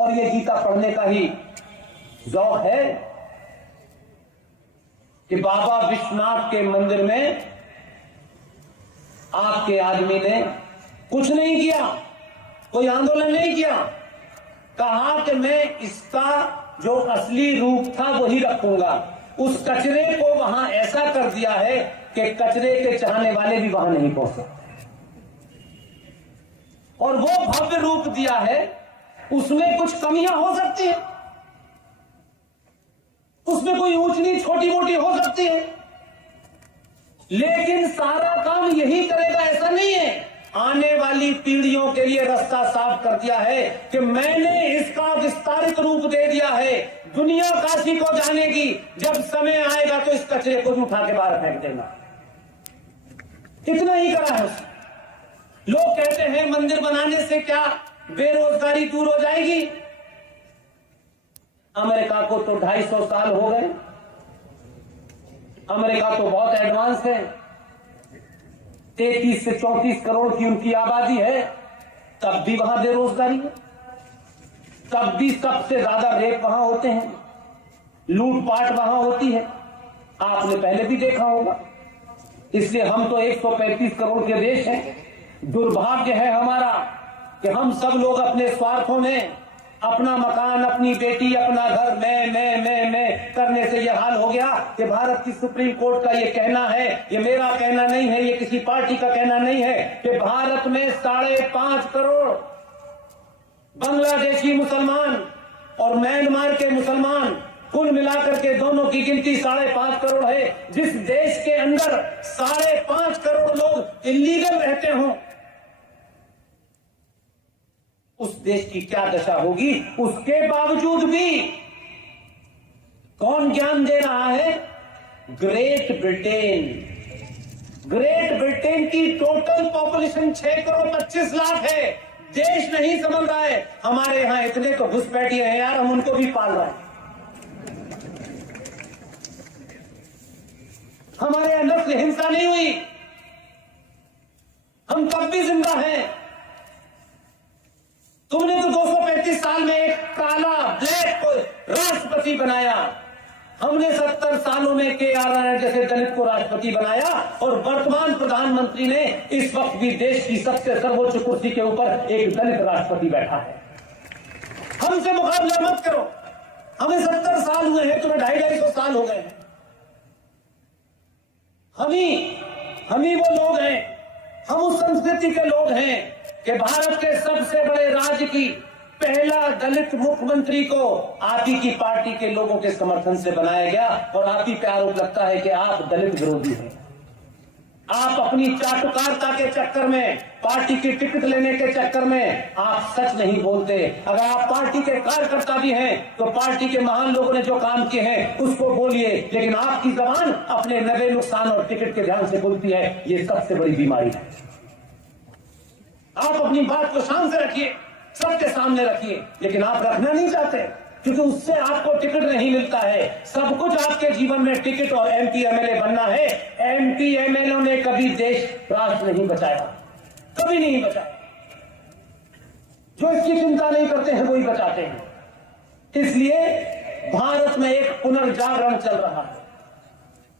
और ये गीता पढ़ने का ही शौक है कि बाबा विश्वनाथ के मंदिर में आपके आदमी ने कुछ नहीं किया, कोई आंदोलन नहीं किया, कहा कि मैं इसका जो असली रूप था वही रखूंगा। उस कचरे को वहां ऐसा कर दिया है कि कचरे के चाहने वाले भी वहां नहीं पहुंच सकते, और वो भव्य रूप दिया है। उसमें कुछ कमियां हो सकती है, उसमें कोई ऊंच नीच छोटी मोटी हो सकती है, लेकिन सारा काम यही करेगा ऐसा नहीं है। आने वाली पीढ़ियों के लिए रास्ता साफ कर दिया है कि मैंने इसका विस्तारित रूप दे दिया है, दुनिया काशी को जानेगी। जब समय आएगा तो इस कचरे को भी उठा के बाहर फेंक देना। इतना ही करा है उसने। लोग कहते हैं मंदिर बनाने से क्या बेरोजगारी दूर हो जाएगी। अमेरिका को तो 250 साल हो गए, अमेरिका तो बहुत एडवांस है, 33 से 34 करोड़ की उनकी आबादी है, तब भी वहां बेरोजगारी है, तब भी सबसे ज्यादा रेप वहां होते हैं, लूटपाट वहां होती है। आपने पहले भी देखा होगा। इसलिए हम तो 135 करोड़ के देश हैं। दुर्भाग्य है हमारा कि हम सब लोग अपने स्वार्थों में अपना मकान, अपनी बेटी, अपना घर, मैं करने से यह हाल हो गया कि भारत की सुप्रीम कोर्ट का यह कहना है, ये मेरा कहना नहीं है, ये किसी पार्टी का कहना नहीं है, कि भारत में 5.5 करोड़ बांग्लादेशी मुसलमान और म्यांमार के मुसलमान, कुल मिलाकर के दोनों की गिनती 5.5 करोड़ है। जिस देश के अंदर 5.5 करोड़ लोग इलीगल रहते हों, उस देश की क्या दशा होगी। उसके बावजूद भी कौन ज्ञान दे रहा है? Great Britain. ग्रेट ब्रिटेन की टोटल पॉपुलेशन 6 करोड़ 25 लाख है। देश नहीं समझ रहा है। हमारे यहां इतने तो घुसपैठिए हैं यार, हम उनको भी पाल रहे हैं। हमारे यहां नस्ल हिंसा नहीं हुई, हम तब भी जिंदा हैं। तुमने तो 235 साल में एक काला ब्लैक को राष्ट्रपति बनाया, हमने 70 सालों में के.आर. नारायण जैसे दलित को राष्ट्रपति बनाया, और वर्तमान प्रधानमंत्री ने इस वक्त भी देश की सबसे सर्वोच्च कुर्सी के ऊपर एक दलित राष्ट्रपति बैठा है। हमसे मुकाबला मत करो। हमें 70 साल हुए हैं, तुम्हें 250 साल हो गए हैं। हम ही वो लोग हैं, हम उस संस्कृति के लोग हैं कि भारत के सबसे बड़े राज्य की पहला दलित मुख्यमंत्री को आप ही की पार्टी के लोगों के समर्थन से बनाया गया, और आप ही पे आरोप लगता है कि आप दलित विरोधी हैं। आप अपनी चाटुकारिता के चक्कर में, पार्टी की टिकट लेने के चक्कर में आप सच नहीं बोलते। अगर आप पार्टी के कार्यकर्ता भी हैं तो पार्टी के महान लोगों ने जो काम किए हैं उसको बोलिए, लेकिन आपकी जबान अपने नफे नुकसान और टिकट के ध्यान से बोलती है। ये सबसे बड़ी बीमारी है। आप अपनी बात को शान से रखिए, सबके सामने रखिए, लेकिन आप रखना नहीं चाहते क्योंकि उससे आपको टिकट नहीं मिलता है। सब कुछ आपके जीवन में टिकट और एमपी एमएलए बनना है। एमपी एमएलए ने कभी देश राष्ट्र नहीं बचाया, कभी नहीं बचाया। जो इसकी चिंता नहीं करते हैं वही बचाते हैं। इसलिए भारत में एक पुनर्जागरण चल रहा है।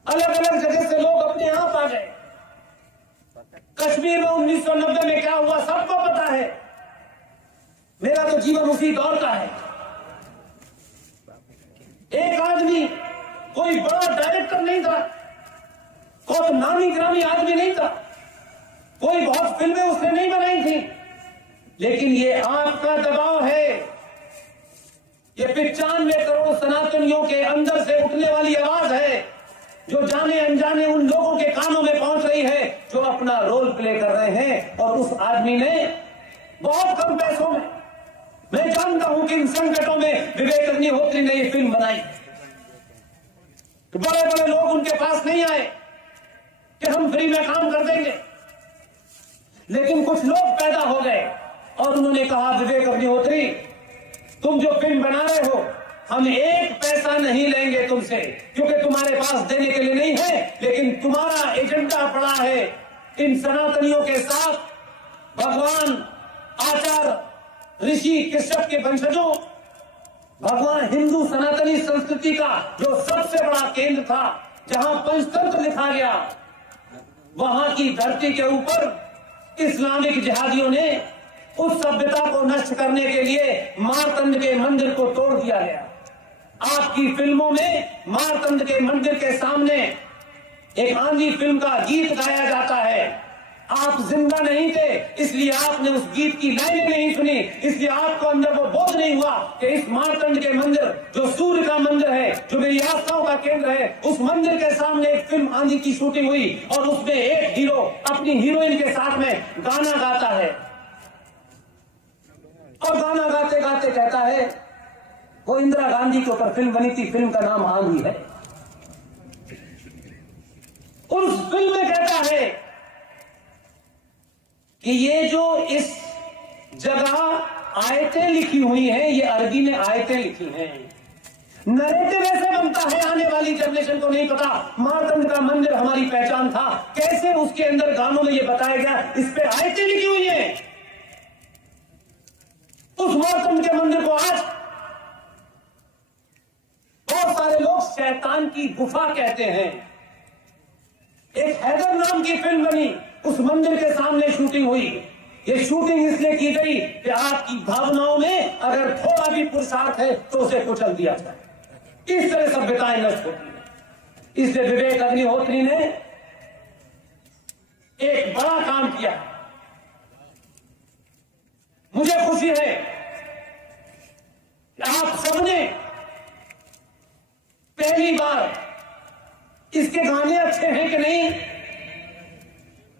अलग अलग जगह से लोग अपने आप आ गए। कश्मीर में 1990 में क्या हुआ सबको पता है। मेरा तो जीवन उसी दौर का है। एक आदमी, कोई बड़ा डायरेक्टर नहीं था, कोई नामी ग्रामी आदमी नहीं था, कोई बहुत फिल्में उसने नहीं बनाई थी, लेकिन ये आपका दबाव है। ये 95 करोड़ सनातनियों के अंदर से उठने वाली आवाज है, जो जाने अनजाने उन लोगों के कानों में पहुंच रही है जो अपना रोल प्ले कर रहे हैं। और उस आदमी ने बहुत कम पैसों में, मैं जानता हूं कि इन संकटों में विवेक अग्निहोत्री ने ये फिल्म बनाई, तो बड़े बड़े लोग उनके पास नहीं आए कि हम फ्री में काम कर देंगे, लेकिन कुछ लोग पैदा हो गए और उन्होंने कहा विवेक अग्निहोत्री तुम जो फिल्म बना रहे हो हम एक पैसा नहीं लेंगे तुमसे, क्योंकि तुम्हारे पास देने के लिए नहीं है, लेकिन तुम्हारा एजेंडा पड़ा है इन सनातनियों के साथ भगवान आचार्य ऋषि कश्यप के वंशजों भगवान हिंदू सनातनी संस्कृति का जो सबसे बड़ा केंद्र था, जहां पंचतंत्र लिखा गया, वहां की धरती के ऊपर इस्लामिक जिहादियों ने उस सभ्यता को नष्ट करने के लिए मारतंड के मंदिर को तोड़ दिया गया। आपकी फिल्मों में मारतंड के मंदिर के सामने एक आंधी फिल्म का गीत गाया जाता है। आप जिंदा नहीं थे, इसलिए आपने उस गीत की लाइनें नहीं सुनी, इसलिए आपको अंदर वो बोध नहीं हुआ कि इस मारतंड के मंदिर, जो सूर्य का मंदिर है, जो मेरी आस्थाओं का केंद्र है, उस मंदिर के सामने एक फिल्म आंधी की शूटिंग हुई और उसमें एक हीरो अपनी हीरोइन के साथ में गाना गाता है और गाना गाते गाते कहता है, वो इंदिरा गांधी के ऊपर फिल्म बनी थी, फिल्म का नाम आंधी है। उस फिल्म में कहता है कि ये जो इस जगह आयतें लिखी हुई हैं, ये अरबी में आयतें लिखी हैं। नरेटिव ऐसे बनता है, आने वाली जनरेशन को नहीं पता मारतंड का मंदिर हमारी पहचान था, कैसे उसके अंदर गानों में ये बताया गया, इस पे आयतें लिखी हुई हैं। उस मारतंड के मंदिर को आज बहुत सारे लोग शैतान की गुफा कहते हैं। एक हैदर नाम की फिल्म बनी, उस मंदिर के सामने शूटिंग हुई। ये शूटिंग इसलिए की गई कि आपकी भावनाओं में अगर थोड़ा भी पुरुषार्थ है तो उसे कुचल दिया जाए। इस तरह सभ्यताएं नष्ट होती है। इसलिए विवेक अग्निहोत्री ने एक बड़ा काम किया। मुझे खुशी है कि आप सबने पहली बार, इसके गाने अच्छे हैं कि नहीं,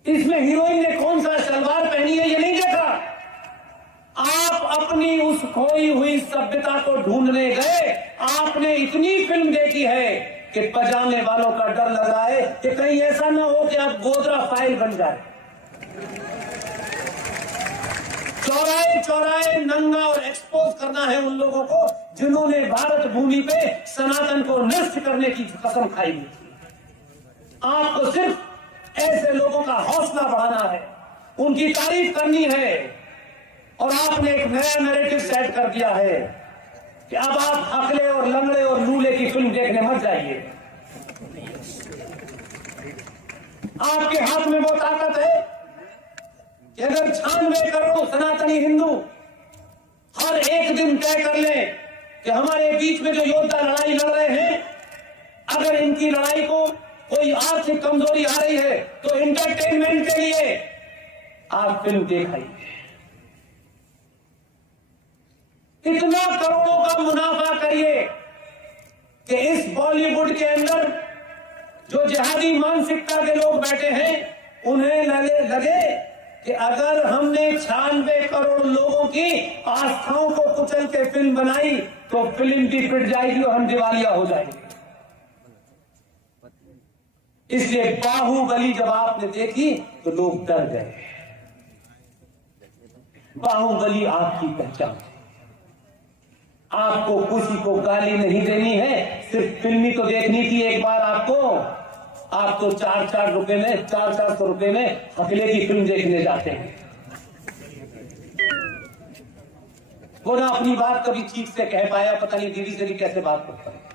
इसमें हीरोइन ने कौन सा सलवार पहनी है ये नहीं देखा, आप अपनी उस खोई हुई सभ्यता को ढूंढने गए। आपने इतनी फिल्म देखी है कि पजामे वालों का डर लग रहा है कि कहीं ऐसा ना हो कि आप गोदरा फाइल बन जाए। चौराहे चौराहे नंगा और एक्सपोज करना है उन लोगों को जिन्होंने भारत भूमि पे सनातन को नष्ट करने की कसम खाई थी। आपको सिर्फ ऐसे लोगों का हौसला बढ़ाना है, उनकी तारीफ करनी है, और आपने एक नया नैरेटिव सेट कर दिया है कि अब आप हकले और लंगड़े और लूले की फिल्म देखने मत जाइए। आपके हाथ में वो ताकत है कि अगर 96 करोड़ सनातनी हिंदू हर एक दिन तय कर ले कि हमारे बीच में जो योद्धा लड़ाई लड़ रहे हैं, अगर इनकी लड़ाई को कोई आर्थिक कमजोरी आ रही है तो एंटरटेनमेंट के लिए आप फिल्म दिखाइए। इतना करोड़ों का मुनाफा करिए कि इस बॉलीवुड के अंदर जो जिहादी मानसिकता के लोग बैठे हैं उन्हें लगे कि अगर हमने 96 करोड़ लोगों की आस्थाओं को कुचल के फिल्म बनाई तो फिल्म भी पिट जाएगी और हम दिवालिया हो जाएंगे। इसलिए बाहुबली जब आपने देखी तो लोग डर गए। बाहुबली आपकी पहचान है। आपको किसी को गाली नहीं देनी है, सिर्फ फिल्मी तो देखनी थी एक बार आपको। आप तो 400 रुपए में 400 रुपए में हकले की फिल्म देखने जाते हैं। वो ना अपनी बात कभी ठीक से कह पाया, पता नहीं दीदी से भी कैसे बात करता है।